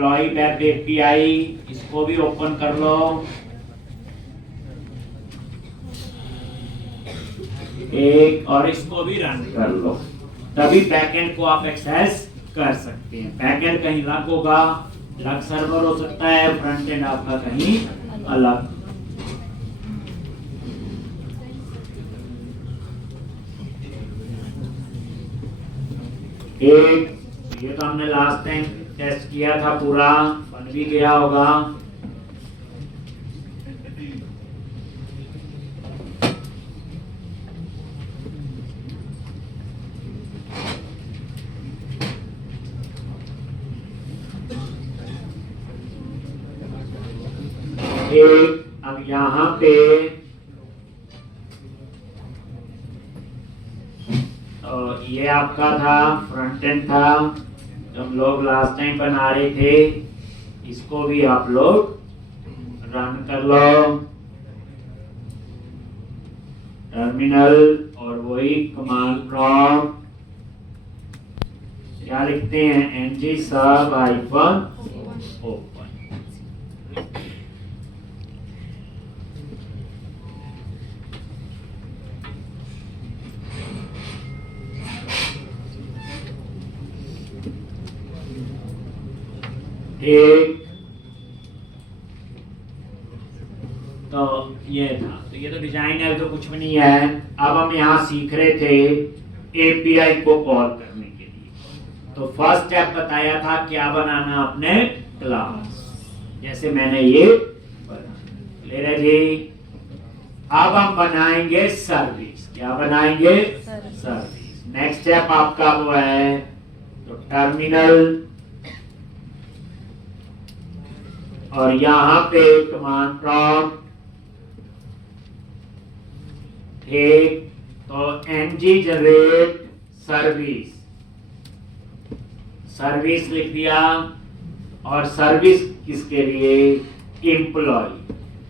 Employ web API, इसको भी open कर लो। एक और इसको भी रन कर लो, तभी बैकएंड को आप एक्सेस कर सकते हैं। बैकएंड कहीं अलग होगा, अलग सर्वर हो सकता है, फ्रंट एंड आपका कहीं अलग। एक ये तो हमने लास्ट टाइम टेस्ट किया था, पूरा बन भी गया होगा। एक अब यहाँ पे ये आपका था फ्रंट एंड था, जो हम लोग लास्ट टाइम बना रहे थे। इसको भी आप लोग रन कर लो, टर्मिनल, और वही कमांड प्रॉम्प्ट क्या लिखते हैं, ng sub -open। एक तो ये था, तो ये तो डिजाइन है, तो कुछ भी नहीं है। अब हम यहाँ सीख रहे थे एपीआई को कॉल करने के लिए। तो फर्स्ट स्टेप बताया था क्या बनाना आपने, क्लास, जैसे मैंने ये बना ले रहे जी। अब हम बनाएंगे सर्विस। क्या बनाएंगे, सर्विस। नेक्स्ट स्टेप आपका वो है तो टर्मिनल, और यहाँ पे कमांड प्रॉम्प्ट, एक तो ng जनरेट सर्विस, सर्विस लिख दिया। और सर्विस किसके लिए, एम्प्लॉय।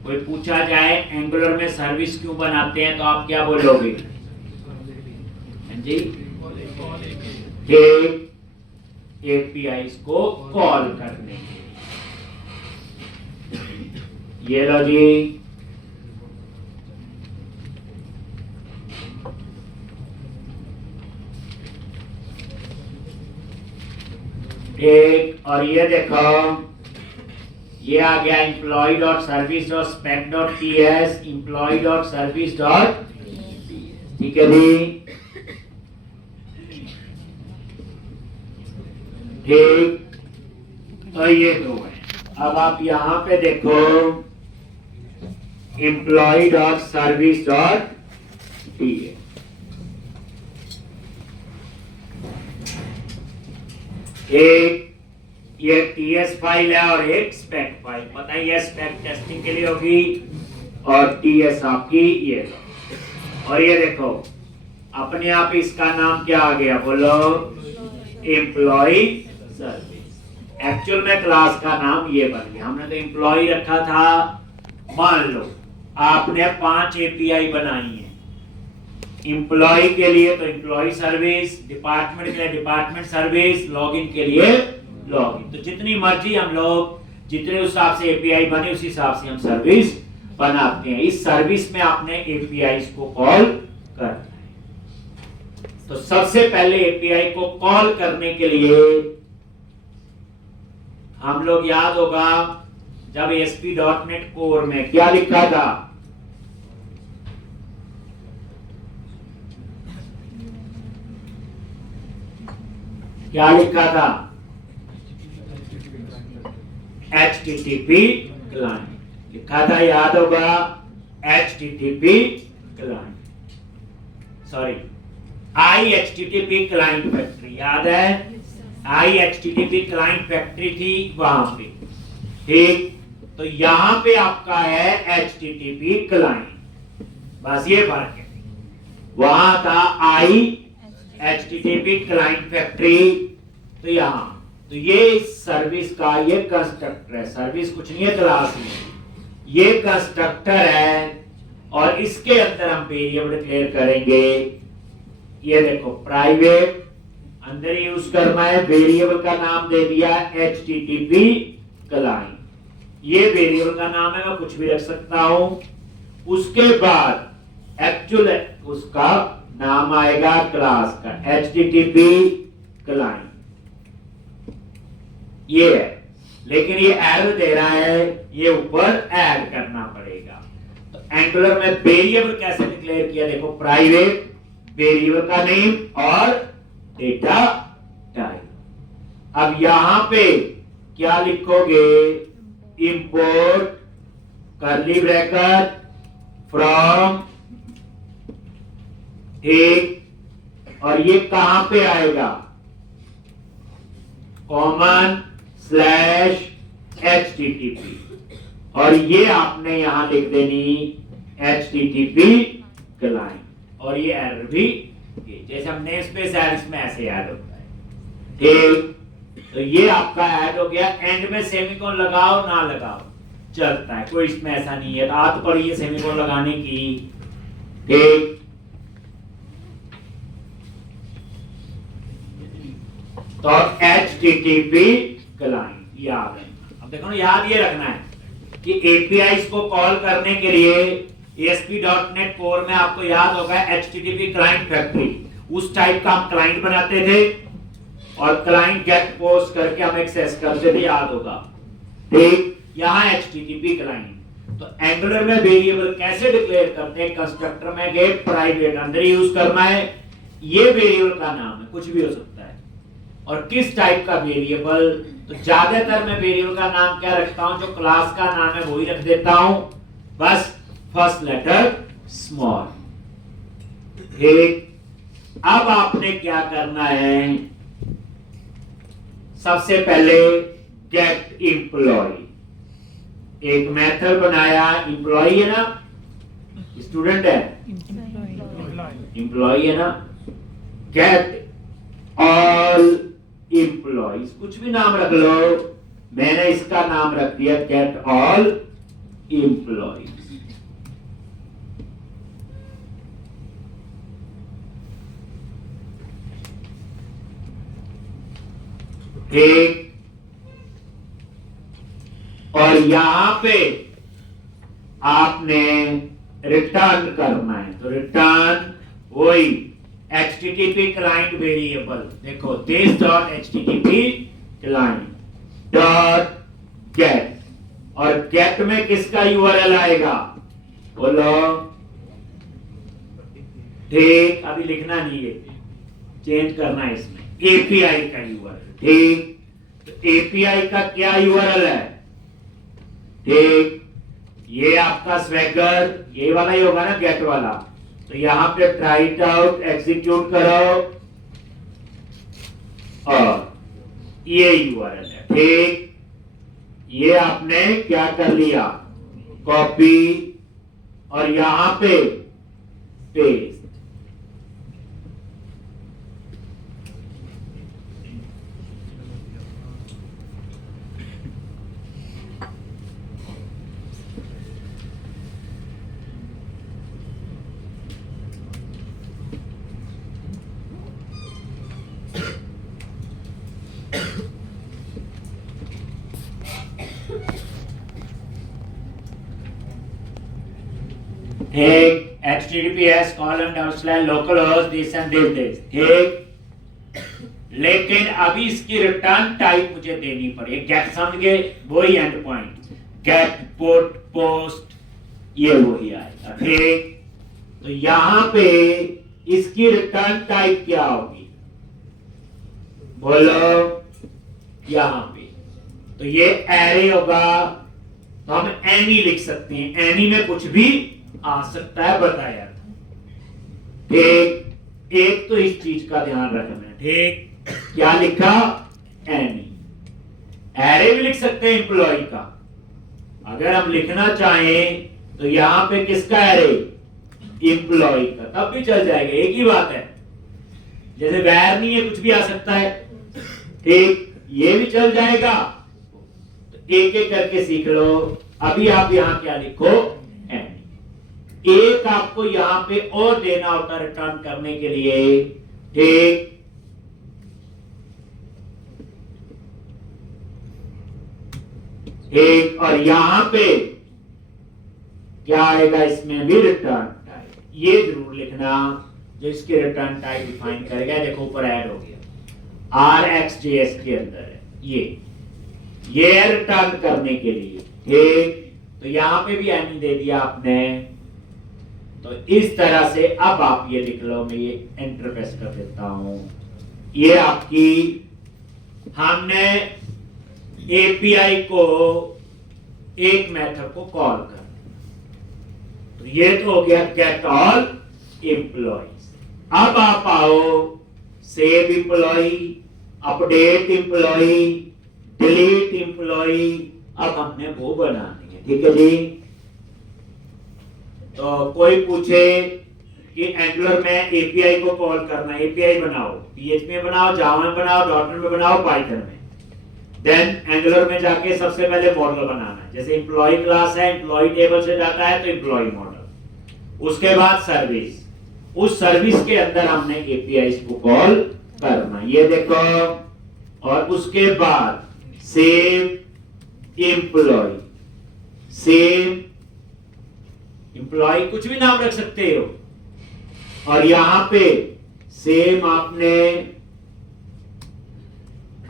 कोई पूछा जाए एंगुलर में सर्विस क्यों बनाते हैं, तो आप क्या बोलोगे, जी एपीआई को कॉल करने के। ये लो जी, एक और ये देखो, ये आ गया employ dot service dot spec dot ps, employ dot service dot, ठीक है जी, ठीक। तो ये दो है। अब आप यहाँ पे देखो employ dot service dot ps, एक ये टीएस फाइल है और एक स्पेक फाइल। पता है ये स्पेक टेस्टिंग के लिए होगी और टीएस आपकी ये। और ये देखो अपने आप इसका नाम क्या आ गया, बोलो, एम्प्लॉय सर्विस। एक्चुअल में क्लास का नाम ये बन गया। हमने तो एम्प्लॉय रखा था। मान लो आपने 5 एपीआई बनाई है, एम्प्लॉय के लिए तो एम्प्लॉय सर्विस, डिपार्टमेंट के लिए डिपार्टमेंट सर्विस, लॉगिन के लिए लॉगिन। तो जितनी मर्जी हम लोग, जितने उस हिसाब से एपीआई बने उस हिसाब से हम सर्विस बनाते हैं। इस सर्विस में आपने एपीआई को कॉल करना है। तो सबसे पहले एपीआई को कॉल करने के लिए हम लोग, याद होगा जब ASP.NET कोर में क्या लिखा था, क्या लिखा था, HTTP क्लाइंट लिखा था, याद होगा, HTTP client, sorry IHTTP client factory, याद है, IHTTP क्लाइंट फैक्ट्री थी वहां पे, ठीक। तो यहां पे आपका है HTTP क्लाइंट, बस ये फर्क है। वहां था IHTTP क्लाइंट फैक्ट्री, तो यहां, तो ये सर्विस का ये कंस्ट्रक्टर है। सर्विस कुछ नहीं है क्लास में, ये कंस्ट्रक्टर है और इसके अंदर हम वेरिएबल डिक्लेयर करेंगे। ये देखो प्राइवेट अंदर यूज करना है, वेरिएबल का नाम दे दिया http क्लाइंट, ये वेरिएबल का नाम है, मैं कुछ भी रख सकता हूं। उसके बाद एक्चुअल उसका नाम आएगा क्लास का http क्लाइंट, ये है। लेकिन ये एरर दे रहा है, ये ऊपर ऐड करना पड़ेगा। तो एंगुलर में वेरिएबल कैसे डिक्लेयर किया, देखो प्राइवेट वेरिएबल का नेम और डेटा टाइप। अब यहां पे क्या लिखोगे, इंपोर्ट कर्ली ब्रैकेट फ्रॉम एक, और ये कहां पे आएगा, कॉमन स्लैश http, और ये आपने यहां लिख देनी http क्लाइंट, और ये एरर भी जैसे हम नेम स्पेस ऐड, इसमें ऐसे ऐड होता है, ठीक। तो ये आपका ऐड हो गया। एंड में सेमीकोलन लगाओ ना लगाओ चलता है, कोई इसमें ऐसा नहीं है, आदत पड़ी है सेमीकोलन लगाने की, ठीक। तो http क्लाइंट याद है। अब देखो ना, याद ये रखना है कि APIs को कॉल करने के लिए ASP.NET कोर में आपको याद होगा http क्लाइंट फैक्ट्री, उस टाइप का हम क्लाइंट बनाते थे और क्लाइंट गेट पोस्ट करके हम एक्सेस करते थे, याद होगा, ठीक। यहां http क्लाइंट। तो एंगुलर में वेरिएबल कैसे डिक्लेयर करते हैं, कंस्ट्रक्टर में गेट प्राइवेट अंदर यूज करना है, ये वेरिएबल का नाम है, कुछ भी हो सकता है। और किस टाइप का वेरिएबल, तो ज्यादातर मैं वेरिएबल का नाम क्या रखता हूं, जो क्लास का नाम है वही रख देता हूं, बस फर्स्ट लेटर स्मॉल, ठीक। अब आपने क्या करना है, सबसे पहले गेट एम्प्लॉय, एक मेथड बनाया, एम्प्लॉय है ना, स्टूडेंट है, एम्प्लॉय है ना, गेट ऑल एम्प्लॉइज, कुछ भी नाम रख लो, मैंने इसका नाम रख दिया गेट ऑल एम्प्लॉइज, ठीक। और यहां पे आपने रिटर्न करना है, तो रिटर्न वही http client वेरिएबल, देखो this dot http client dot get, और get में किसका URL आएगा, बोलो, ठीक। अभी लिखना नहीं है, चेंज करना है इसमें, API का URL, ठीक। तो API का क्या URL है, ठीक, ये आपका स्वैगर, ये वाला ही होगा ना, गेट वाला। तो यहां पे ट्राई इट आउट एग्जीक्यूट करो, और ये URL है, ठीक। ये आपने क्या कर लिया, कॉपी, और यहां पे पेस्ट, ठीक। https :/localhost this and this, ठीक। लेकिन अभी इसकी रिटर्न टाइप मुझे देनी पड़ेगी, गेट समझ गए, वही and point, get put post, ये वही आएगा, ठीक। तो यहां पे इसकी रिटर्न टाइप क्या होगी, बोलो, यहां पे तो ये एरे होगा, तो हम एनी लिख सकते हैं, एनी में कुछ भी आ सकता है, बताया, ठीक। एक तो इस चीज का ध्यान रखना है, ठीक। क्या लिखा, एनी, एरे भी लिख सकते हैं एम्प्लॉय का, अगर हम लिखना चाहें तो यहां पे किसका एरे, एम्प्लॉय का, तब भी चल जाएगा, एक ही बात है, जैसे वैर नहीं है, कुछ भी आ सकता है, ठीक, ये भी चल जाएगा। तो एक एक करके सीख लो। अभी आप यहां क्या लिखो, एनी, एक आपको यहां पे और देना होता रिटर्न करने के लिए, ठीक। ठीक, और यहां पे क्या आएगा, इसमें भी रिटर्न टाइप। ये जरूर लिखना जो इसके रिटर्न टाइप डिफाइन करेगा। देखो ऊपर ऐड हो गया, RxJS के अंदर है ये है रिटर्न करने के लिए। ठीक, तो यहां पे भी एनी दे दिया आपने। तो इस तरह से अब आप ये लिख लो, मैं ये एंटर प्रेस कर देता हूं। ये आपकी हमने एपीआई को एक मेथड को कॉल कर, तो ये तो हो गया गेट ऑल एम्प्लॉइज। अब आप आओ save employ, update employ, delete employ. अब हमने वो बनानी है, ठीक है जी। तो कोई पूछे कि एंगुलर में एपीआई को कॉल करना, एपीआई बनाओ, पीएचपी में बनाओ, जावा में बनाओ, डॉटनेट में बनाओ, पाइथन में। देन एंगुलर में जाके सबसे पहले मॉडल बनाना है। जैसे एम्प्लॉय क्लास है, एम्प्लॉय टेबल से जाता है तो एम्प्लॉय मॉडल, उसके बाद सर्विस, उस सर्विस के अंदर हमने एपीआई को कॉल करना, ये देखो। और उसके बाद सेव एम्प्लॉय, सेव एम्प्लॉय कुछ भी नाम रख सकते हो। और यहां पे सेम आपने,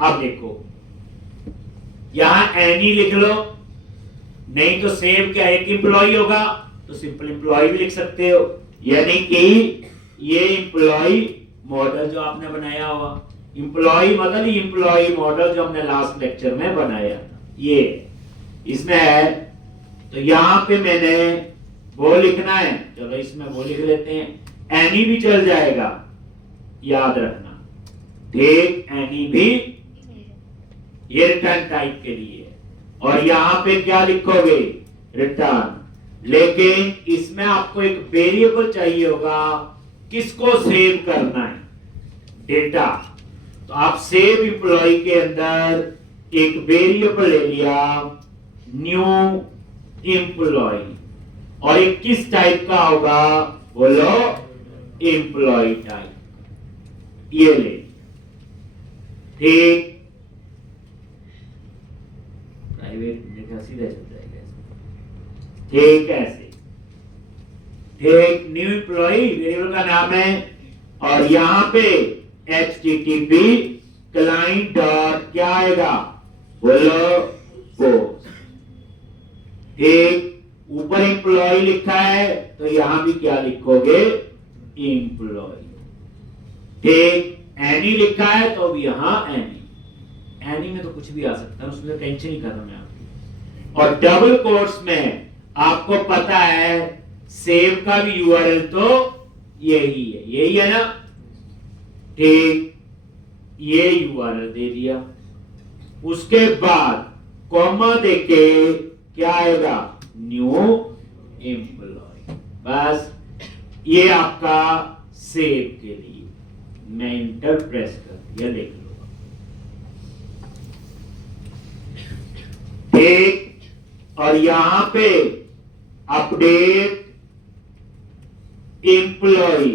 अब देखो यहां एनी लिख लो, नहीं तो सेव क्या एक एम्प्लॉय होगा तो सिंपल एम्प्लॉय भी लिख सकते हो। यानी कि ये एम्प्लॉय मॉडल जो आपने बनाया हुआ, एम्प्लॉय मतलब एम्प्लॉय मॉडल जो हमने लास्ट लेक्चर में बनाया था, ये इसमें है। तो यहां पे मैंने वो लिखना है, चलो इसमें वो लिख लेते हैं। एनी भी चल जाएगा, याद रखना, ठीक, एनी भी ये रिटर्न टाइप के लिए। और यहां पे क्या लिखोगे, रिटर्न। लेकिन इसमें आपको एक वेरिएबल चाहिए होगा, किसको सेव करना है, डेटा। तो आप सेव एम्प्लॉय के अंदर एक वेरिएबल ले लिया, न्यू एम्प्लॉय, और एक किस टाइप का होगा, बोलो एम्प्लॉय टाइप, ये ले, ठीक। प्राइवेट लिखा सीधा चल जाएगा, ठीक, ऐसे, ठीक। न्यू एम्प्लॉय वेरिएबल का नाम है। और यहां पे http क्लाइंट डॉट क्या आएगा, बोलो पोस्ट, ठीक। ऊपर एम्प्लॉय लिखा है तो यहां भी क्या लिखोगे, एम्प्लॉय, ठीक। एनी लिखा है तो भी यहां एनी में तो कुछ भी आ सकता है, उसमें टेंशन ही करना मैं आपकी। और डबल कोट्स में आपको पता है सेव का भी यूआरएल तो यही है ना, ठीक। ये यूआरएल दे दिया, उसके बाद कॉमा देके क्या आएगा, न्यू एम्प्लॉय। बस ये आपका सेव के लिए। मैं इंटर प्रेस कर दिया, देख लो, ठीक। और यहां पे अपडेट एम्प्लॉय,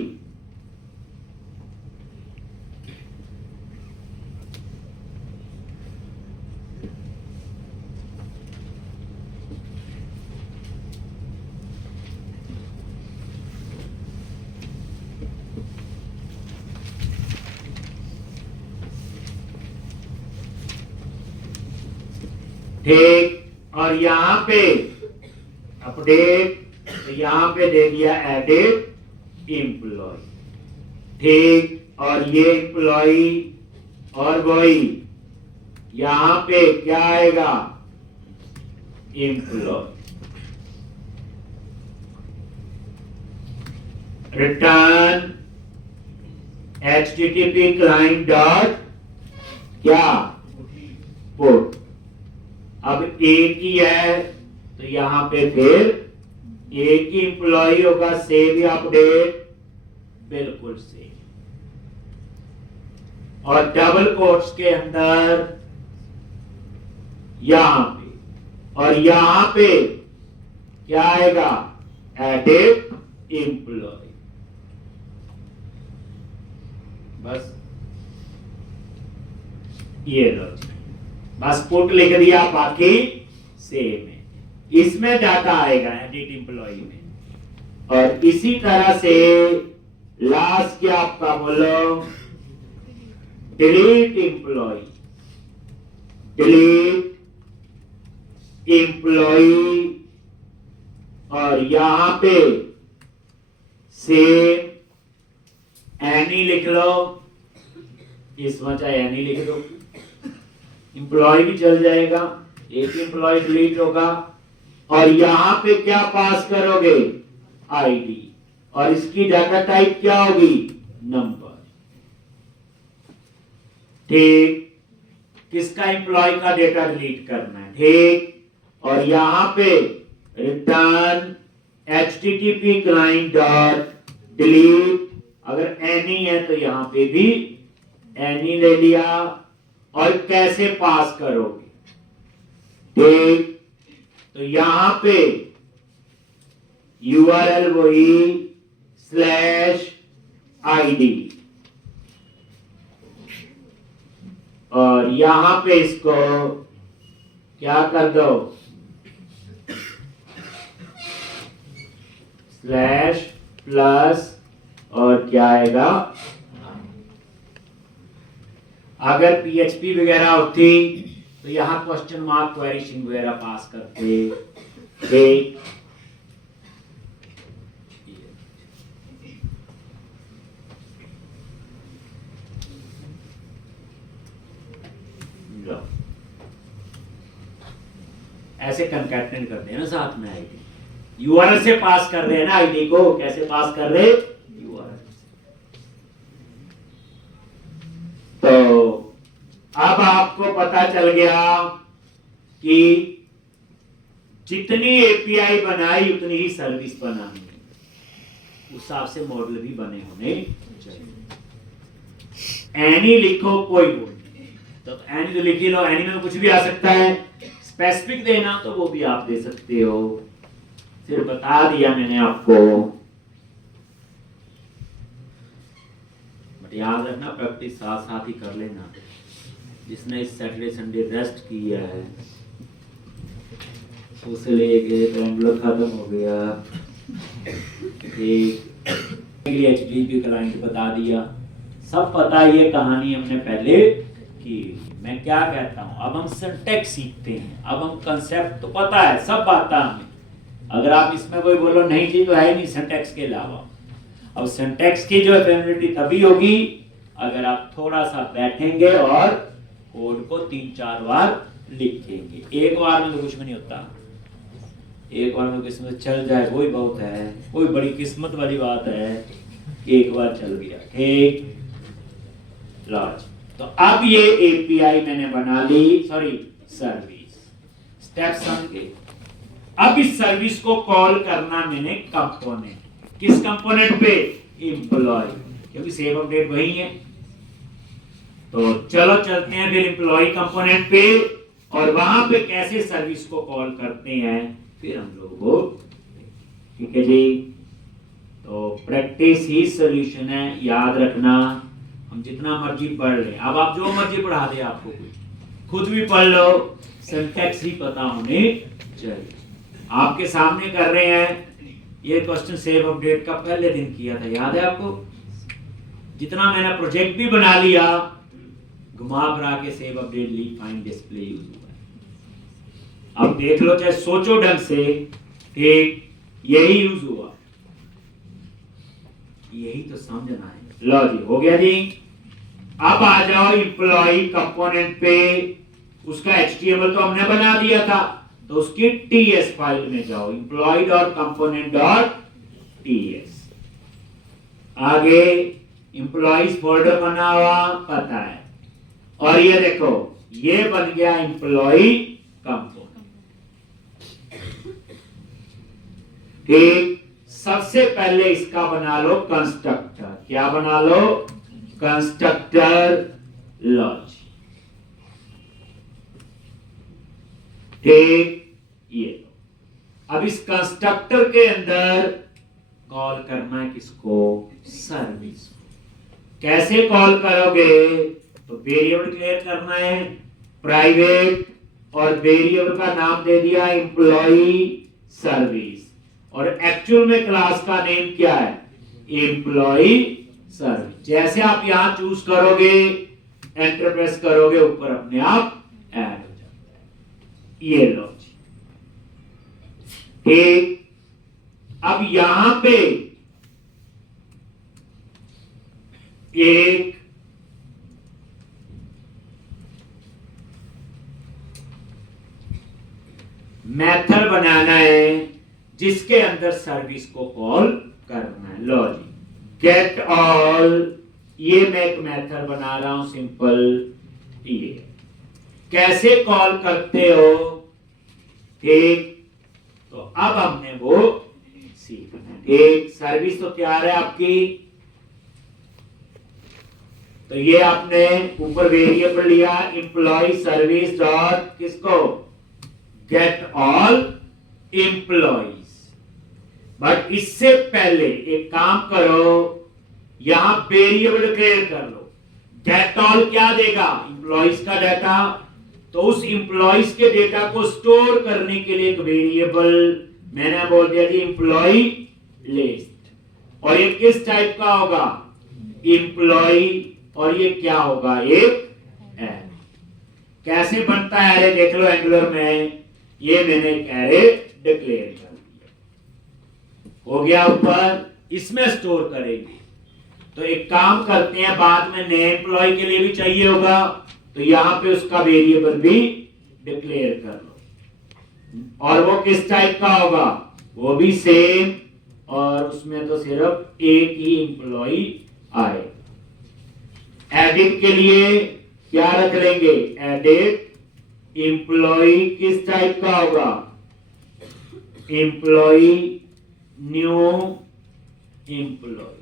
ठीक। और यहां पे अपडेट, तो यहां पे दे दिया एडिट एम्प्लॉय, ठीक। और ये एम्प्लॉय और वही यहां पे क्या आएगा, employ, return http client dot क्या, पुट। अब एक ही है तो यहां पे फिर एक ही एम्प्लॉय होगा, सेव या अपडेट, बिल्कुल सेव। और डबल कोट्स के अंदर यहां पे, और यहां पे क्या आएगा, एडिट एम्प्लॉय। बस ये लो, बस पुट लिख दिया, बाकी सेम है, इसमें डाटा आएगा एडिट एम्प्लॉय में। और इसी तरह से लास्ट क्या आपका बोलो, डिलीट एम्प्लॉय, डिलीट एम्प्लॉय, और यहां पे सेम एनी लिख लो, इसमें चाहे एनी लिख दो, एम्प्लॉय भी चल जाएगा, एक एम्प्लॉय डिलीट होगा। और यहां पे क्या पास करोगे, आईडी, और इसकी डाटा टाइप क्या होगी, नंबर। ठीक, किसका एम्प्लॉय का डेटा डिलीट करना है, ठीक। और यहां पे return http client dot delete, अगर एनी है तो यहां पे भी एनी ले लिया। और कैसे पास करोगे, ठीक, तो यहां पे URL वही /id, और यहां पे इसको क्या कर दो, /+ और क्या आएगा, अगर PHP वगैरह होती तो यहां क्वेश्चन मार्क, क्वेरी चिन्ह वगैरह पास करते, ठीक। ऐसे कंकैटनेट करते हैं ना साथ में, आईडी URL से पास कर रहे हैं ना, आईडी को कैसे पास कर रहे, URL से। तो अब आपको पता चल गया कि जितनी एपीआई बनाई उतनी ही सर्विस बनानी है, उस हिसाब से मॉडल भी बने होने चाहिए। एनी लिखो कोई बोल नहीं, तो एनी तो लिख ही लो, एनी में कुछ भी आ सकता है। स्पेसिफिक देना तो वो भी आप दे सकते हो, सिर्फ बता दिया मैंने आपको। बट याद रखना, प्रैक्टिस साथ साथ ही कर लेना। जिसने इस सैटरडे संडे रेस्ट किया है उसे लेके ट्रायंगुलर खत्म हो गया, HTTP क्लाइंट बता दिया, सब पता, ये कहानी हमने पहले की। मैं क्या कहता हूं, अब हम सिंटैक्स सीखते हैं, अब हम कंसेप्ट तो पता है, सब आता हमें। अगर आप इसमें कोई बोलो नहीं जी तो है नहीं सिंटैक्स के अलावा। अब सिंटैक्स की जो फैमिलिटी तभी होगी अगर आप थोड़ा सा बैठेंगे और कोड को 3-4 बार लिखेंगे। एक बार में तो कुछ भी नहीं होता, एक बार में किस्मत चल जाए वही बहुत है, कोई बड़ी किस्मत वाली बात है, एक बार चल गया, ठीक। लॉज, तो अब ये एपीआई मैंने बना ली, सॉरी सर्विस, स्टेप समझ गए। अब इस सर्विस को कॉल करना मैंने कंपोनेंट, किस कंपोनेंट पे, एम्प्लॉय, क्योंकि सेव अपडेट वही है। तो चलो चलते हैं फिर एम्प्लॉय कंपोनेंट पे, और वहां पे कैसे सर्विस को कॉल करते हैं फिर हम लोग वो, ठीक है जी। तो प्रैक्टिस ही सॉल्यूशन है, याद रखना। हम जितना मर्जी पढ़ लें, अब आप जो मर्जी पढ़ा दे आपको, खुद भी पढ़ लो, सिंटैक्स ही पता होने चाहिए। आपके सामने कर रहे हैं ये क्वेश्चन, सेव अपडेट का पहले दिन किया था, याद है आपको। जितना मैंने प्रोजेक्ट भी बना लिया, घुमा फिरा के save update leave find display use हुआ है। अब देख लो, चाहे सोचो ढंग से, ठीक, यही यूज हुआ, यही तो समझना है। लो जी, हो गया जी। अब आ जाओ एम्प्लॉय कंपोनेंट पे, उसका HTML तो हमने बना दिया था, तो उसकी TS फाइल में जाओ, employee.component.ts। आगे एम्प्लॉइज फोल्डर बना हुआ पता है, और ये देखो ये बन गया एम्प्लॉय कंपोनेंट, ठीक। सबसे पहले इसका बना लो कंस्ट्रक्टर, क्या बना लो, कंस्ट्रक्टर लॉज, ठीक। ये अब इस कंस्ट्रक्टर के अंदर कॉल करना है किसको, सर्विस। कैसे कॉल करोगे, तो वेरिएबल डिक्लेयर करना है, प्राइवेट और वेरिएबल का नाम दे दिया एम्प्लॉई सर्विस, और एक्चुअल में क्लास का नेम क्या है, एम्प्लॉई सर्विस। जैसे आप यहां चूज करोगे, एंटर प्रेस करोगे, ऊपर अपने आप ऐड हो जाता है। ये लो ठीक। अब यहां पे एक मेथड बनाना है जिसके अंदर सर्विस को कॉल करना है। लो जी, गेट ऑल, ये मैं एक मेथड बना रहा हूं सिंपल। ये कैसे कॉल करते हो, ठीक। तो अब हमने वो सीखना है। एक सर्विस तो तैयार है आपकी, तो ये आपने ऊपर वेरिएबल लिया एम्प्लॉय सर्विस डॉट किसको, गेट ऑल एम्प्लॉइज। बट इससे पहले एक काम करो, यहां वेरिएबल डिक्लेयर कर लो। गेट ऑल क्या देगा, एम्प्लॉइज का डाटा, तो उस एम्प्लॉइज के डेटा को स्टोर करने के लिए एक वेरिएबल मैंने बोल दिया जी एम्प्लॉय लिस्ट। और ये किस टाइप का होगा, एम्प्लॉय, और ये क्या होगा, एक एरे। कैसे बनता है एरे देख लो एंगुलर में, ये मैंने एक एरे डिक्लेयर कर दिया, हो गया ऊपर, इसमें स्टोर करेंगे। तो एक काम करते हैं, बाद में नए एम्प्लॉय के लिए भी चाहिए होगा, तो यहां पे उसका वेरिएबल भी डिक्लेयर कर लो। और वो किस टाइप का होगा, वो भी सेम, और उसमें तो सिर्फ एक ही एम्प्लॉय आए। एडिट के लिए क्या रख लेंगे, एडिट एम्प्लॉय किस टाइप का होगा, एम्प्लॉय न्यू एम्प्लॉय।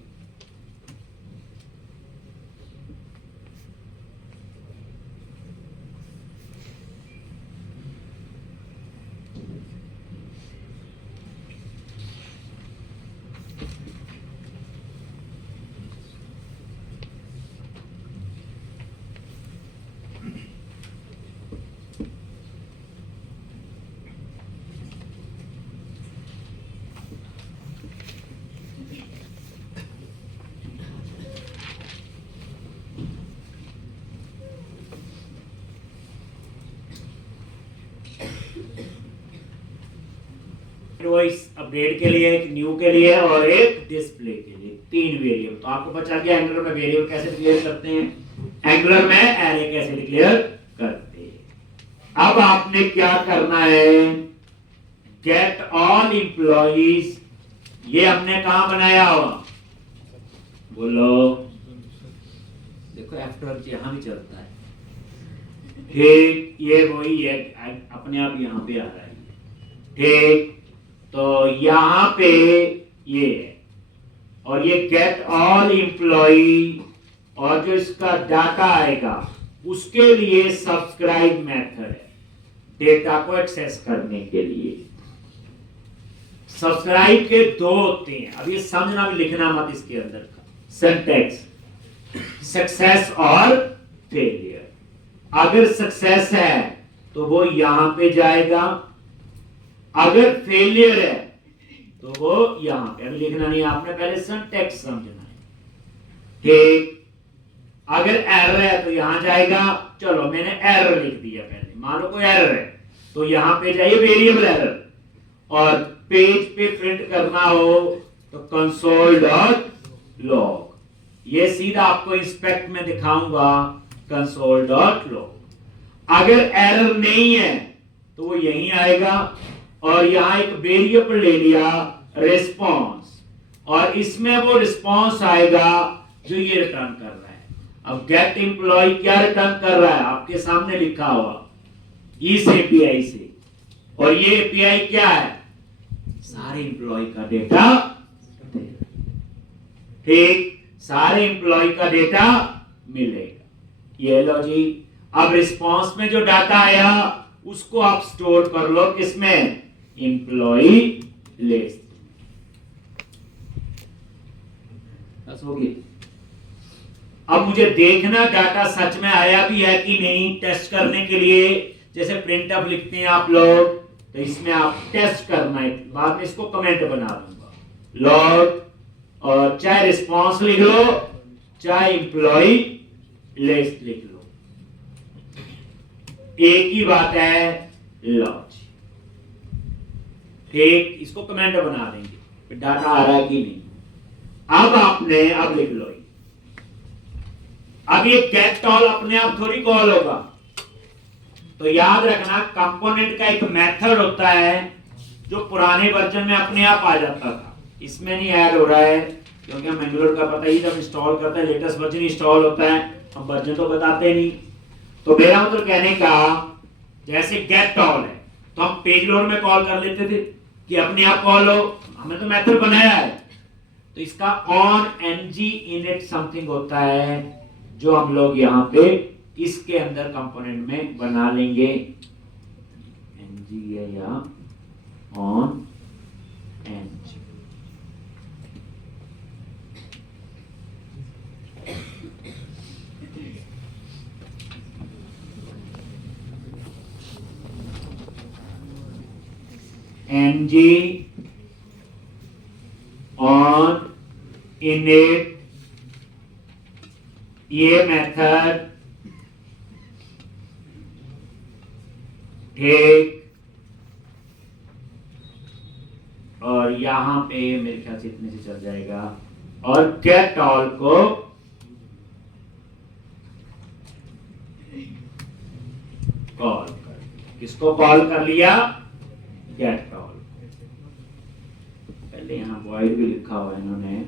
वॉइस अपडेट के लिए, एक न्यू के लिए और एक डिस्प्ले के लिए, तीन वेरिएबल। तो आपको पता चल गया एंगुलर में वेरिएबल कैसे डिक्लेयर करते हैं, एंगुलर में एरे कैसे डिक्लेयर करते हैं। अब आपने क्या करना है, गेट ऑल एम्प्लॉइज, ये हमने कहां बनाया हुआ, बोलो, देखो F12 यहां भी चलता है, ठीक। ये वही है, अपने आप यहां पे आ रहा है, ठीक। तो यहां पे ये है, और ये गेट ऑल एम्प्लॉई, और जो इसका डाटा आएगा उसके लिए सब्सक्राइब मेथड है, डेटा को एक्सेस करने के लिए। सब्सक्राइब के दो होते हैं, अब ये समझना भी, लिखना मत इसके अंदर का सिंटैक्स, सक्सेस और फेलियर। अगर सक्सेस है तो वो यहां पे जाएगा, अगर फेलियर है तो वो यहां पे, अभी लिखना नहीं, आपने पहले सिंटैक्स समझना है, ठीक। अगर एरर है तो यहां जाएगा, चलो मैंने एरर लिख दिया पहले, मान लो कोई एरर है तो यहां पे जाइए वेरिएबल एरर, और पेज पे प्रिंट करना हो तो कंसोल डॉट लॉग, ये सीधा आपको इंस्पेक्ट में दिखाऊंगा, कंसोल डॉट लॉग। अगर एरर नहीं है तो वो यहीं आएगा, और यहां एक वेरिएबल ले लिया रिस्पांस, और इसमें वो रिस्पांस आएगा जो ये रिटर्न कर रहा है। अब गेट एम्प्लॉय क्या रिटर्न कर रहा है, आपके सामने लिखा हुआ, इस एपीआई से, और ये एपीआई क्या है, सारे एम्प्लॉय का डेटा, ठीक, सारे एम्प्लॉय का डेटा मिलेगा। ये लो जी, अब रिस्पांस में जो डाटा आया उसको आप स्टोर कर लो किसमें, एम्प्लॉय लिस्ट। बस हो गई। अब मुझे देखना डाटा सच में आया भी है कि नहीं, टेस्ट करने के लिए जैसे प्रिंटअप लिखते हैं आप लोग, तो इसमें आप टेस्ट करना है, बाद में इसको कमेंट बना दूंगा लॉग, और चाहे रिस्पॉन्स लिख लो चाहे एम्प्लॉय लिस्ट लिख लो, एक ही बात है लॉज। ठीक, इसको कमेंट बना देंगे डाटा आ रहा है कि नहीं। अब आपने अब लिख लो, अब ये गेट ऑल अपने आप थोड़ी कॉल होगा, तो याद रखना कंपोनेंट का एक मेथड होता है जो पुराने वर्जन में अपने आप आ जाता था, इसमें नहीं ऐड हो रहा है, क्योंकि हम एंगुलर का पता ही जब इंस्टॉल करते हैं लेटेस्ट वर्जन इंस्टॉल होता है, हम वर्जन तो बताते नहीं। तो मेरा मतलब कहने का, जैसे गेट ऑल है तो हम पेज लोड में कॉल कर लेते थे कि अपने आप कॉल हो, हमने तो मेथड बनाया है। तो इसका ऑन ng init समथिंग होता है जो हम लोग यहाँ पे इसके अंदर कंपोनेंट में बना लेंगे, ng है या on ng। ng on init, ये मेथड ठीक, और यहां पे मेरे ख्याल से इतने से चल जाएगा, और गेट ऑल को कॉल कर, किसको कॉल कर लिया, गेट ऑल। पहले यहाँ वॉइड भी लिखा हुआ है इन्होंने,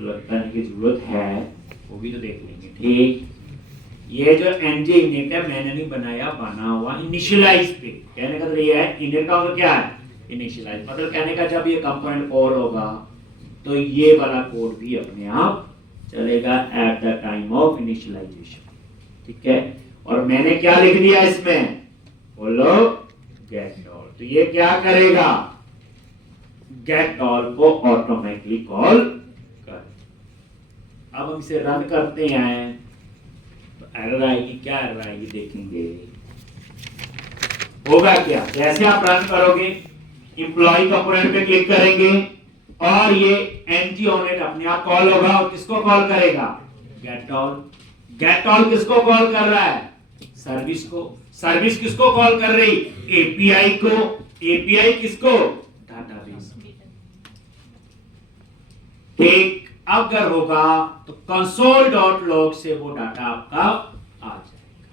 लगता है कि जरूरत है, वो भी तो देख लेंगे। ठीक, ये जो ng init है मैंने नहीं बनाया, बना हुआ इनिशियलाइज पे, कहने का मतलब ये है init का मतलब क्या है, इनिशियलाइज, मतलब कहने का जब ये कंपोनेंट कॉल होगा तो ये वाला कोड भी अपने आप चलेगा at the time of initialisation. ठीक है, और मैंने क्या लिख दिया इसमें, बोलो गेट ऑल, तो ये क्या करेगा, गेट ऑल को ऑटोमेटिकली कॉल कर। अब हम इसे रन करते हैं तो एरर आएगी, क्या एरर आएगी देखेंगे। होगा क्या, जैसे आप रन करोगे एम्प्लॉय कंपोनेंट पे क्लिक करेंगे और ये ng on it अपने आप कॉल होगा, और किसको कॉल करेगा, गेट ऑल। गेट ऑल किसको कॉल कर रहा है, सर्विस को। सर्विस किसको कॉल कर रही, एपीआई को। एपीआई किसको, डाटाबेस। ठीक, अगर होगा तो console.log से वो डाटा आपका आ जाएगा,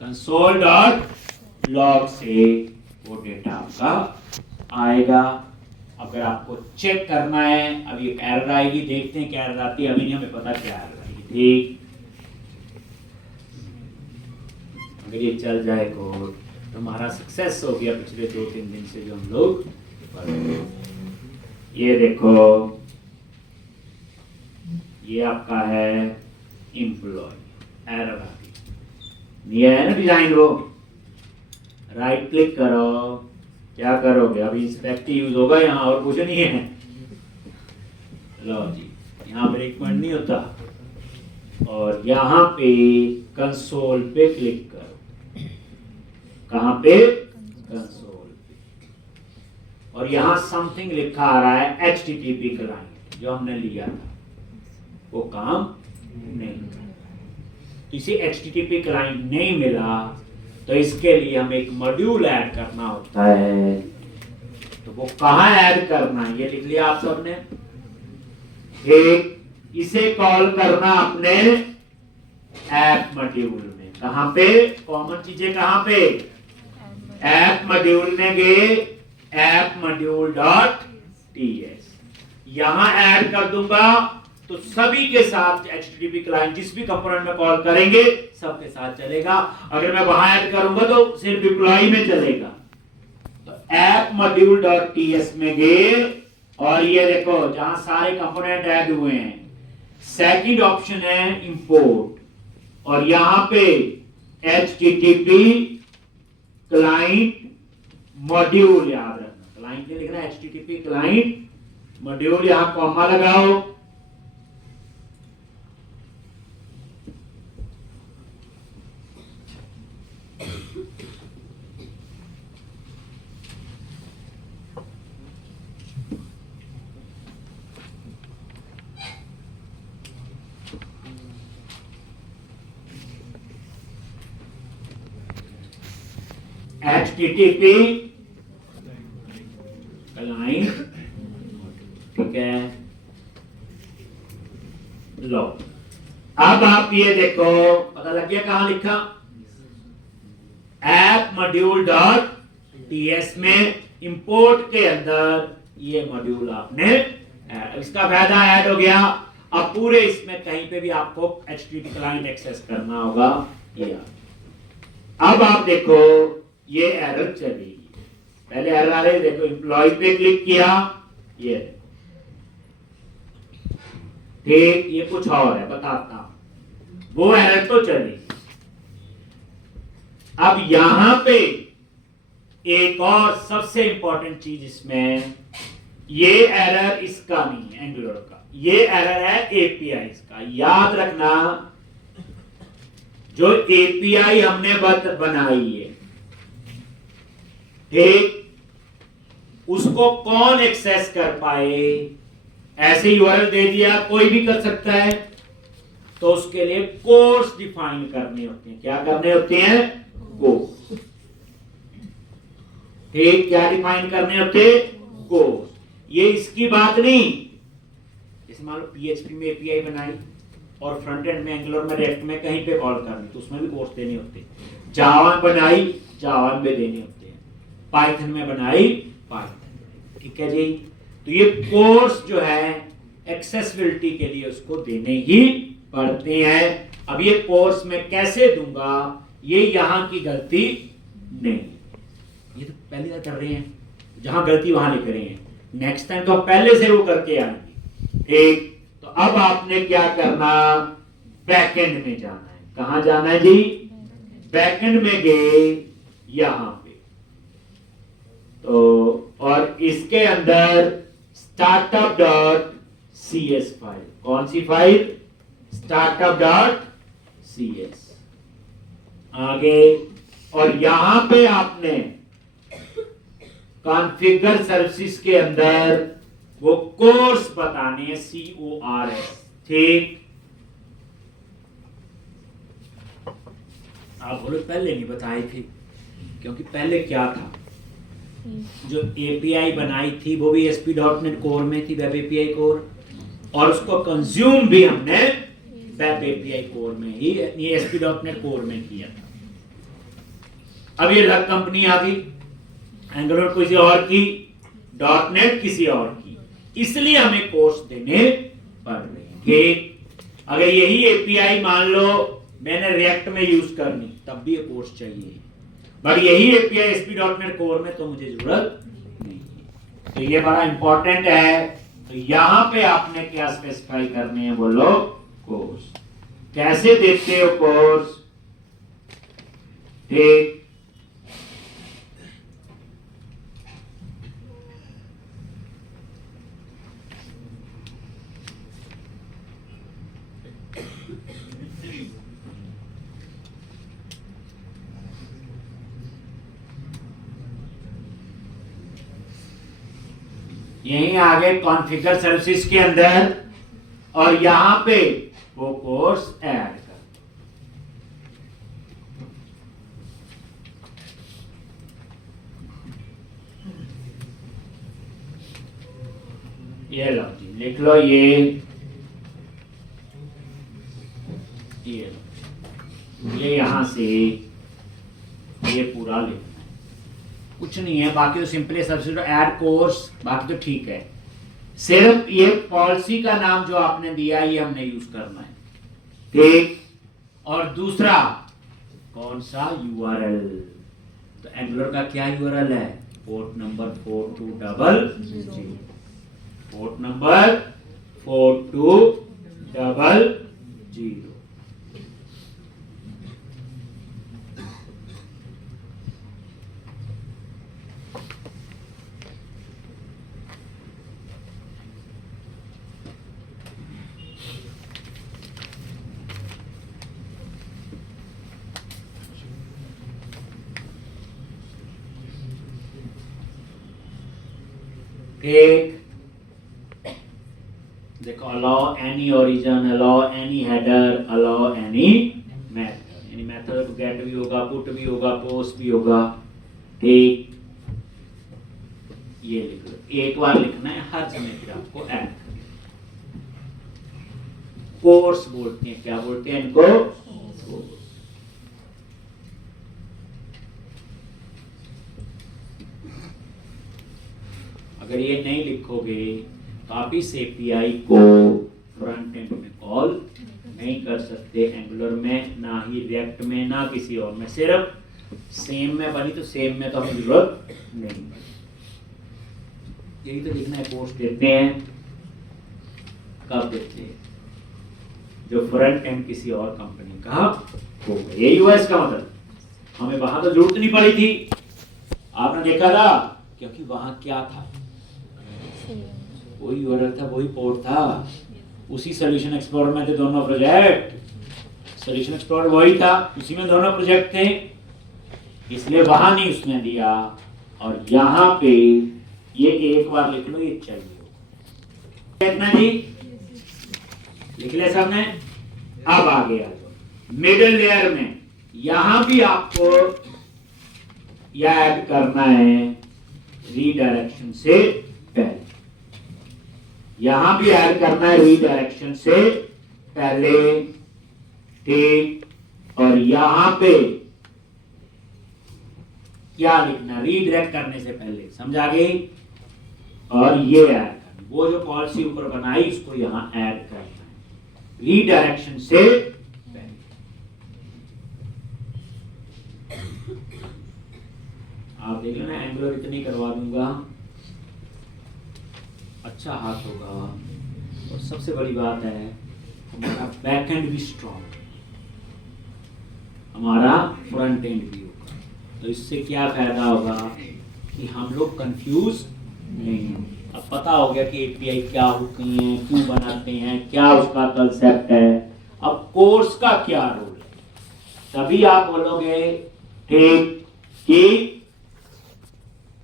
console.log से वो डेटा आपका आएगा। अगर आपको चेक करना है, अब ये एरर आएगी, देखते हैं क्या एरर आती है, अभी नहीं हमें पता क्या एरर आएगी। ठीक, अगर ये चल जाए कोड तो हमारा सक्सेस हो गया पिछले 2-3 दिन से जो हम लोग पढ़ रहे हैं। ये देखो, ये आपका है एम्प्लॉय, एरर आ गई, ये है ना डिजाइन रो, राइट क्लिक करो, क्या करोगे, अभी इंस्पेक्ट यूज होगा यहाँ, और कुछ नहीं है। लो जी, यहाँ ब्रेक पॉइंट नहीं होता, और यहाँ पे कंसोल पे क्लिक करो, कहाँ पे, कंसोल पे, और यहाँ समथिंग लिखा आ रहा है HTTP क्लाइंट, जो हमने लिया था वो काम नहीं कर, इसे HTTP क्लाइंट नहीं मिला, तो इसके लिए हमें एक मॉड्यूल ऐड करना होता है। तो वो कहाँ ऐड करना है, ये लिख लिया आप सबने। एक, इसे कॉल करना अपने ऐप मॉड्यूल में, कहाँ पे, कॉमन चीजें कहाँ पे, ऐप मॉड्यूल में गए, ऐप मॉड्यूल डॉट ts, यहां ऐड कर दूंगा तो सभी के साथ HTTP क्लाइंट जिस भी कंपोनेंट में कॉल करेंगे सबके साथ चलेगा। अगर मैं वहां ऐड करूंगा तो सिर्फ डिप्लॉय में चलेगा। तो ऐप मॉड्यूल डॉट ts में गए, और ये देखो जहां सारे कंपोनेंट ऐड हुए हैं, सेकंड ऑप्शन है इंपोर्ट, और यहां पे HTTP क्लाइंट मॉड्यूल, याद रखना क्लाइंट ने लिखना है HTTP क्लाइंट मॉड्यूल, यहां कॉमा लगाओ, HTTP क्लाइंट, ठीक है, लो। अब आप ये देखो, पता लग गया कहां लिखा, ऐप मॉड्यूल डॉट टीएस में इंपोर्ट के अंदर ये मॉड्यूल आपने, इसका फायदा ऐड हो गया। अब पूरे इसमें कहीं पे भी आपको HTTP क्लाइंट एक्सेस करना होगा, ये अब आप देखो ये एरर चलेगी। पहले एरर आ रही, देखो एम्प्लॉय पे क्लिक किया, ये ठीक, ये कुछ और है, बताता हूं, वो एरर तो चलेगी। अब यहां पे एक और सबसे इंपॉर्टेंट चीज इसमें, ये एरर इसका नहीं है एंगुलर का, ये एरर है एपीआई का। याद रखना, जो एपीआई हमने बनाई है, ठीक, उसको कौन एक्सेस कर पाए, ऐसे यूआरएल दे दिया कोई भी कर सकता है, तो उसके लिए कोर्स डिफाइन करने होते हैं। क्या करने होते हैं? कोर्स, ठीक, क्या डिफाइन करने होते? कोर्स। ये इसकी बात नहीं, जैसे मान लो पीएचपी में एपीआई बनाई और फ्रंट एंड में एंगुलर में रिएक्ट में कहीं पे कॉल करनी, तो उसमें भी कोर्स देने होते हैं। जावा बनाई, जावा में देने होते हैं, पाइथन में बनाई, पाइथन, ठीक है जी। तो ये कोर्स जो है एक्सेसिबिलिटी के लिए उसको देने ही पड़ते हैं। अब ये कोर्स मैं कैसे दूंगा, ये यहां की गलती नहीं, ये तो पहली बार कर रहे हैं, जहां गलती वहां लिख रहे हैं, नेक्स्ट टाइम तो पहले से वो करके आएंगे, ठीक। तो अब आपने क्या करना, बैकएंड में जाना है। कहां जाना है जी? बैकएंड में गए, यहां पे, तो और इसके अंदर स्टार्टअप डॉट cs फाइल, कौन सी फाइल? स्टार्टअप डॉट cs, आगे, और यहां पे आपने कॉन्फ़िगर सर्विसेज के अंदर वो कोर्स बताने हैं, CORS, ठीक। आप बोलो पहले नहीं बताई थी, क्योंकि पहले क्या था, जो एपीआई बनाई थी वो भी ASP.NET कोर में थी, वेब एपीआई कोर, और उसको कंज्यूम भी हमने वेब एपीआई कोर में ही, ASP.NEट कोर में किया था। अब ये अलग कंपनी आ गई, एंगुलर किसी और की, .NET किसी और की, इसलिए हमें कोर्स देने पड़ रहे हैं, ठीक। अगर यही एपीआई मान लो मैंने रिएक्ट में यूज करनी, तब भी ये कोर्स चाहिए, बट यही एपीआई ASP.NET कोर में तो मुझे जरूरत नहीं है। तो ये बड़ा इंपॉर्टेंट है। तो यहां पे आपने क्या स्पेसिफाई करने हैं, बोलो? कोर्स। कैसे देते हो कोर्स, ठीक। यहीं आगे कॉन्फ़िगर सर्विसेज के अंदर, और यहां पे वो कोर्स ऐड कर, ये लो जी, लिख लो ये यहां से ये पूरा लिखना है, कुछ नहीं है, बाकी तो सिंपली सब्सिट्यूट ऐड कोर्स, बाकी तो ठीक है। सिर्फ ये पॉलिसी का नाम जो आपने दिया ये हमने यूज करना है, ठीक। और दूसरा कौन सा? यूआरएल। तो एंगुलर का क्या यूआरएल है? Port number 4200, port number 4200। एक देखो, allow any origin, allow any header, allow any method. Any method gate भी होगा, पुट भी होगा, पोस्ट भी होगा, ठीक, ये लिख लो, एक बार लिखना है हर समय, फिर आपको ऐड करना। कोर्स बोलते हैं, क्या बोलते हैं इनको? कोर्स। अगर ये नहीं लिखोगे तो आप इस एपीआई को फ्रंट एंड में कॉल नहीं कर सकते, एंगुलर में ना ही रिएक्ट में, ना किसी और में। सिर्फ सेम में बनी तो सेम में तो हमें जरूरत नहीं। यही तो लिखना है। कोर्स देते हैं कब देते हैं? जो फ्रंट एंड किसी और कंपनी का होगा। यही हुआ इसका मतलब। हमें वहां तो जरूरत नहीं पड़ी थी, आपने देखा था, क्योंकि वहां क्या था? वही यूआरएल था, वही पोर्ट था, उसी सॉल्यूशन एक्सप्लोरर में थे दोनों प्रोजेक्ट। सॉल्यूशन एक्सप्लोरर वही था, उसी में दोनों प्रोजेक्ट थे, इसलिए वहां नहीं उसने दिया। और यहाँ पे ये एक बार लिख लो, ये चाहिए देखना जी, लिख ले सबने। अब आ गया मिडिल लेयर में, यहां भी आपको यह ऐड करना है रीडायरेक्शन से पहले। यहां भी ऐड करना है रीडायरेक्शन से पहले, ठीक। और यहां पे क्या लिखना? रीडायरेक्ट करने से पहले, समझा गई? और ये ऐड करना, वो जो पॉलिसी ऊपर बनाई उसको यहां ऐड करना है रीडायरेक्शन से पहले। आप देख लेना, एंगुलर इतनी करवा दूंगा, अच्छा हाथ होगा। और सबसे बड़ी बात है, हमारा बैक एंड भी स्ट्रॉन्ग, हमारा फ्रंट एंड भी होगा। तो इससे क्या फायदा होगा कि हम लोग कंफ्यूज नहीं होंगे। अब पता हो गया कि एपीआई क्या होती है, क्यों बनाते हैं, क्या उसका कंसेप्ट है। अब कोर्स का क्या रोल है, तभी आप बोलोगे ठीक कि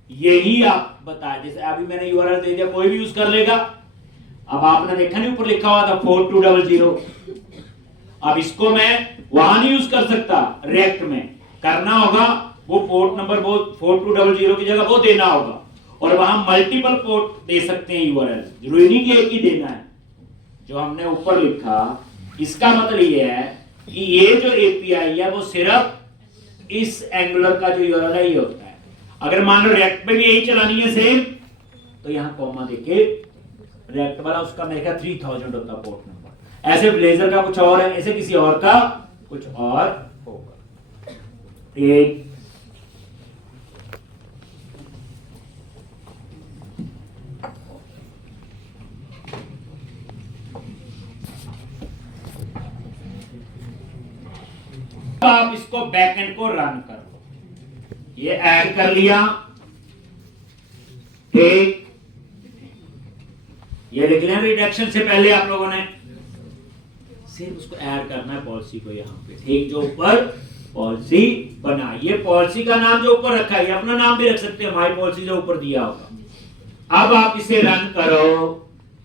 यही आप बताया। जैसे अभी मैंने यूआरएल दे दिया, कोई भी यूज कर लेगा। अब आपने देखा नहीं ऊपर लिखा हुआ था 4200, अब इसको मैं वहां नहीं यूज कर सकता, रिएक्ट में करना होगा। वो पोर्ट नंबर वो 4200 की जगह वो देना होगा, और वहां मल्टीपल पोर्ट दे सकते हैं यूआरएल, जरूरी नहीं कि एक ही देना है। जो हमने ऊपर लिखा, इसका मतलब ये है कि ये जो एपीआई है वो सिर्फ इस एंगुलर का जो यूआरएल है ये होता है। अगर मान लो रिएक्ट में भी यही चलानी है सेम, तो यहां कॉमा देके रिएक्ट वाला उसका मेरे ख्याल 3000 होता पोर्ट नंबर। ऐसे ब्लेजर का कुछ और है, ऐसे किसी और का कुछ और होगा। एक आप इसको बैकएंड को रन करो, ये ऐड कर लिया, ठीक। ये लिख लिया रिडक्शन से पहले आप लोगों ने, सिर्फ उसको ऐड करना है पॉलिसी को यहां पे, ठीक। जो ऊपर पॉलिसी बना, ये पॉलिसी का नाम जो ऊपर रखा है, ये अपना नाम भी रख सकते हैं, माई पॉलिसी जो ऊपर दिया होगा। अब आप इसे रन करो,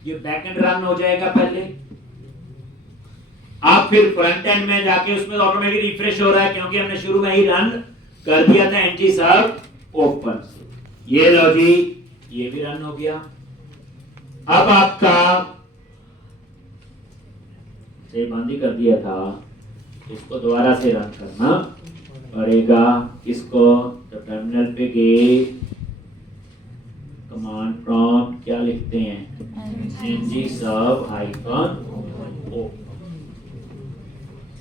ये बैकएंड रन हो जाएगा पहले। आप फिर फ्रंट एंड में जाके उसमें ऑटोमेटिक रिफ्रेश हो रहा है, क्योंकि हमने शुरू में ही रन कर दिया था एंटी सब ओपन। ये लो जी, ये भी रन हो गया। अब आपका से बंद ही कर दिया था, इसको दोबारा से रन करना पड़ेगा। इसको तो टर्मिनल पे गए, कमांड प्रॉम्प्ट क्या लिखते हैं, एनजी सब आइकन ओपन।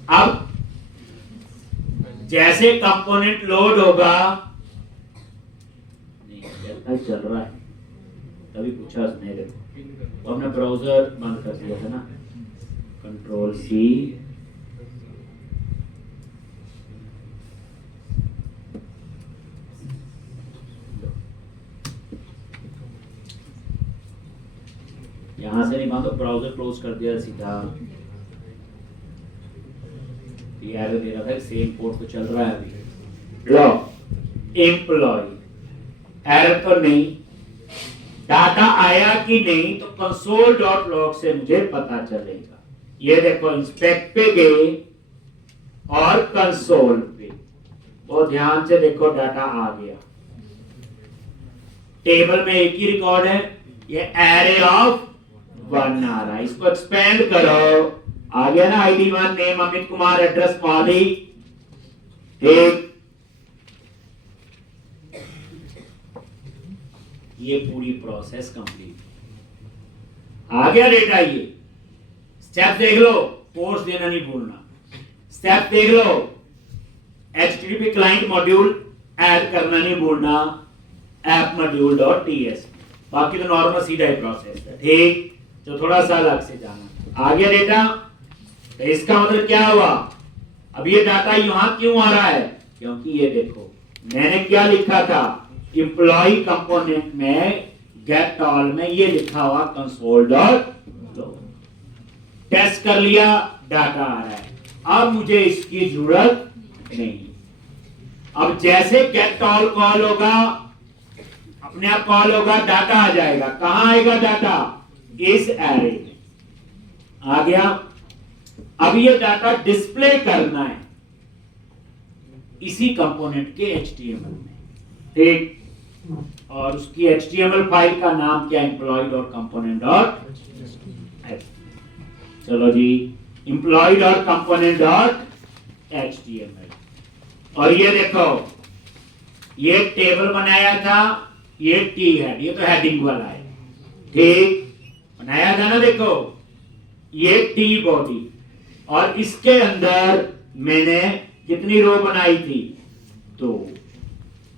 अब जैसे कंपोनेंट लोड होगा, नहीं जैसा चल रहा है तभी पूछा उसने, देखो तो हमने ब्राउजर बंद कर दिया था ना, कंट्रोल सी, यहां से नहीं बंद, ब्राउजर क्लोज कर दिया सीधा। ये एरर दे रहा था, सेम पोर्ट तो चल रहा है अभी। लो एम्प्लॉय, एरर तो नहीं, डाटा आया कि नहीं तो console.log से मुझे पता चलेगा। ये देखो इंस्पेक्ट पे गए और कंसोल पे, बहुत ध्यान से देखो डाटा आ गया। टेबल में एक ही रिकॉर्ड है, ये एरे ऑफ 1 आ रहा है। इसको एक्सपेंड करो, आ गया ना ID1 name Amit Kumar address Mauli. एक ये पूरी प्रोसेस कंप्लीट। आ गया डेटा। ये स्टेप देख लो, कोर्स देना नहीं भूलना। स्टेप देख लो, HTTP क्लाइंट मॉड्यूल ऐड करना नहीं भूलना, ऐप मॉड्यूल डॉट टीएस। बाकी तो नॉर्मल सीधा ही प्रोसेस है, ठीक। तो थोड़ा सा अलग से जाना। आ गया डेटा। तो इसका मतलब क्या हुआ, अब ये डाटा यहां क्यों आ रहा है, क्योंकि ये देखो मैंने क्या लिखा था, एम्प्लॉय कंपोनेंट में गेट ऑल में ये लिखा हुआ कंसोल डॉट लॉग। टेस्ट कर लिया, डाटा आ रहा है। अब मुझे इसकी जरूरत नहीं। अब जैसे गेट ऑल कॉल होगा, अपने आप कॉल होगा, डाटा आ जाएगा। कहां आएगा डाटा, इस एरे में आ गया। अब ये डाटा डिस्प्ले करना है इसी कंपोनेंट के HTML में, ठीक। और उसकी HTML फाइल का नाम क्या, employee.component.html। चलो जी, employee.component.html। और ये देखो, ये टेबल बनाया था, ये टी हेड, ये तो हेडिंग वाला है, ठीक, बनाया था ना। देखो ये टी बॉडी, और इसके अंदर मैंने कितनी रो बनाई थी, 2,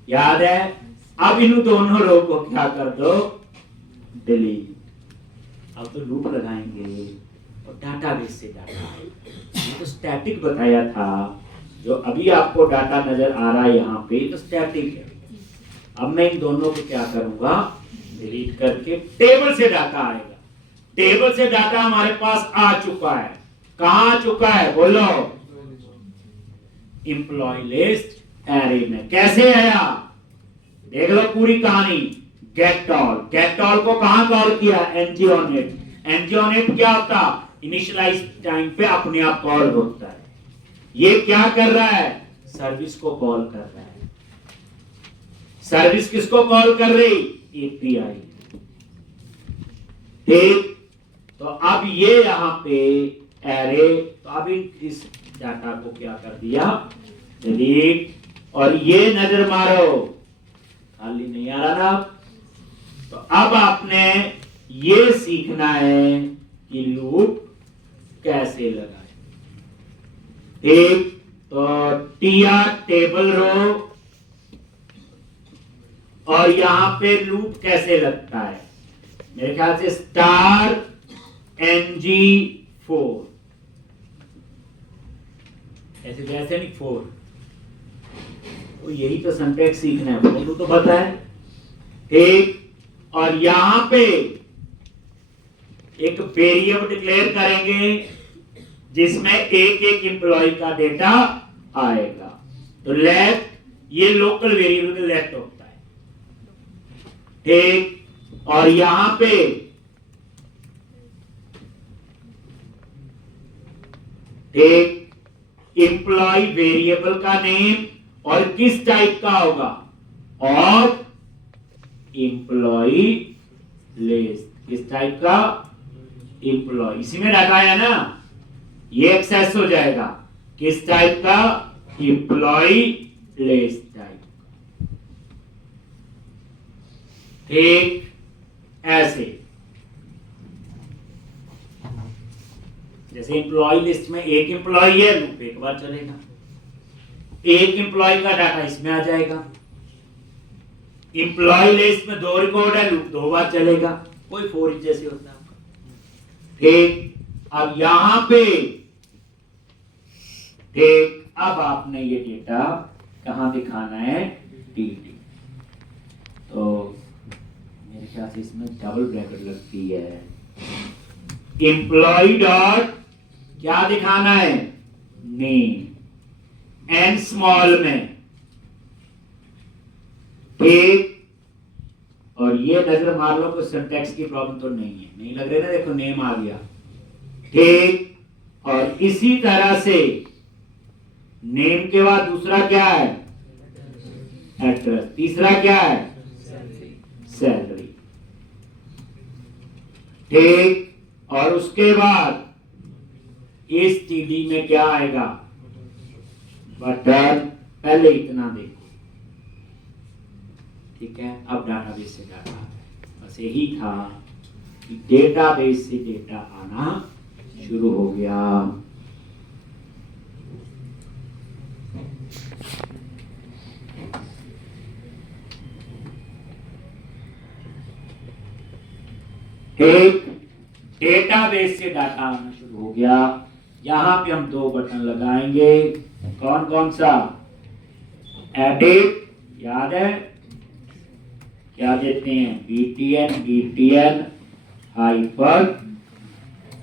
याद है। अब इन दोनों रो को क्या कर दो, डिलीट। अब तो लूप लगाएंगे और डाटाबेस से डाटा आएगा। ये तो स्टैटिक बताया था, जो अभी आपको डाटा नजर आ रहा है यहाँ पे, तो स्टैटिक है। अब मैं इन दोनों को क्या करूंगा, डिलीट करके टेबल से डाटा आएगा। टेबल से डाटा हमारे पास आ चुका है। कहां आ चुका है, बोलो, एम्प्लॉय लिस्ट एरे में। कैसे आया, देख लो पूरी कहानी। गेट ऑल को कहां कॉल किया, ngOnIt। ngOnIt क्या होता, इनिशियलाइज टाइम पे अपने आप कॉल होता है। ये क्या कर रहा है, सर्विस को कॉल कर रहा है। सर्विस किसको कॉल कर रही, API, ठीक। तो अब ये यहां पे एरे, तो अब इस डाटा को क्या कर दिया, डिलीट। और ये नजर मारो, खाली नहीं आ रहा ना। तो अब आपने ये सीखना है कि लूप कैसे लगाए, ठीक। तो टीआर टेबल रो, और यहां पे लूप कैसे लगता है, मेरे ख्याल से स्टार ng4, ऐसे जैसे नहीं 4, तो यही तो सिंटैक्स सीखना है, फोर तो पता है, ठीक। और यहां पे एक वेरिएबल डिक्लेयर करेंगे जिसमें एक एक एम्प्लॉय का डेटा आएगा। तो लेट, ये लोकल वेरिएबल का लेट होता है, ठीक। और यहां पे एक एम्प्लॉय वेरिएबल का नेम, और किस टाइप का होगा, और एम्प्लॉय लिस्ट, किस टाइप का, एम्प्लॉय। इसी में डाटा है ना, ये एक्सेस हो जाएगा, किस टाइप का, एम्प्लॉय लिस्ट टाइप, ठीक। ऐसे जैसे एम्प्लॉय लिस्ट में एक एम्प्लॉय है, लूप एक बार चलेगा। एक एम्प्लॉय का डाटा इसमें आ जाएगा। एम्प्लॉय लिस्ट में 2 रिकॉर्ड है, लूप 2 बार चलेगा। कोई फोर जैसे होता है, ठीक। अब यहां पे, ठीक, अब आपने ये डेटा कहां दिखाना है, टीटी। तो मेरे ख्याल से इसमें डबल ब्रैकेट लगती है। एम्प्लॉय डॉट क्या दिखाना है, नेम, एन स्मॉल में, ठीक। और ये नजर मार लो कि सिंटैक्स की प्रॉब्लम तो नहीं है, नहीं लग रहा ना, देखो नेम आ गया, ठीक। और इसी तरह से नेम के बाद दूसरा क्या है, एड्रेस, तीसरा क्या है, ठीक। और उसके बाद इस टीडी में क्या आएगा, बटन, पहले इतना देखो, ठीक है। अब डाटाबेस से डाटा आता है, बस यही था कि डेटाबेस से डेटा आना शुरू हो गया। ठीक, डेटाबेस से डाटा आना शुरू हो गया। यहां पे हम दो बटन लगाएंगे, कौन कौन सा, एडिट, याद है क्या देते हैं, बीटीएन हाइपर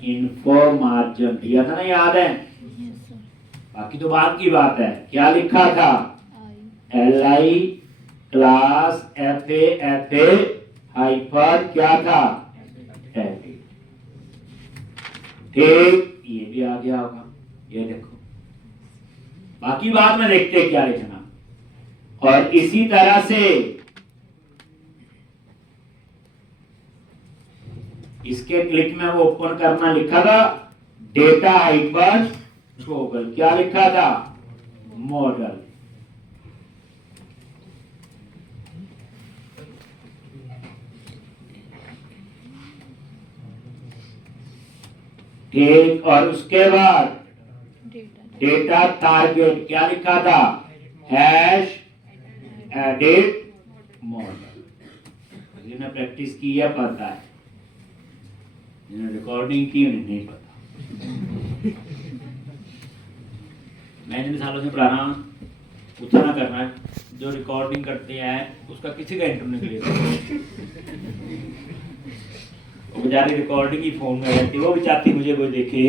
इन्फो मार्जिन, दिया था ना, याद है। बाकी तो बात की बात है, क्या लिखा था, LI क्लास FA हाइपर क्या था, एडिट। ठीक, ये भी आ गया होगा, ये देखो। बाकी बाद में देखते क्या लिखना। और इसी तरह से इसके क्लिक में वो ओपन करना लिखा था डेटा हाइपर ग्लोबल, क्या लिखा था, मॉडल। ठीक, और उसके बाद डेटा टारगेट, क्या लिखा था, हैश एडिट मॉडल। जिन्हें प्रैक्टिस की है पता है, जिन्हें रिकॉर्डिंग की उन्हें नहीं पता। मैं जिन सालों से पढ़ा रहा हूं, पूछा ना करना है, जो रिकॉर्डिंग करते हैं उसका किसी का इंटरव्यू नहीं लेता। वो बेचारी रिकॉर्डिंग ही फोन में रहती, वो भी चाहती मुझे कोई देखे।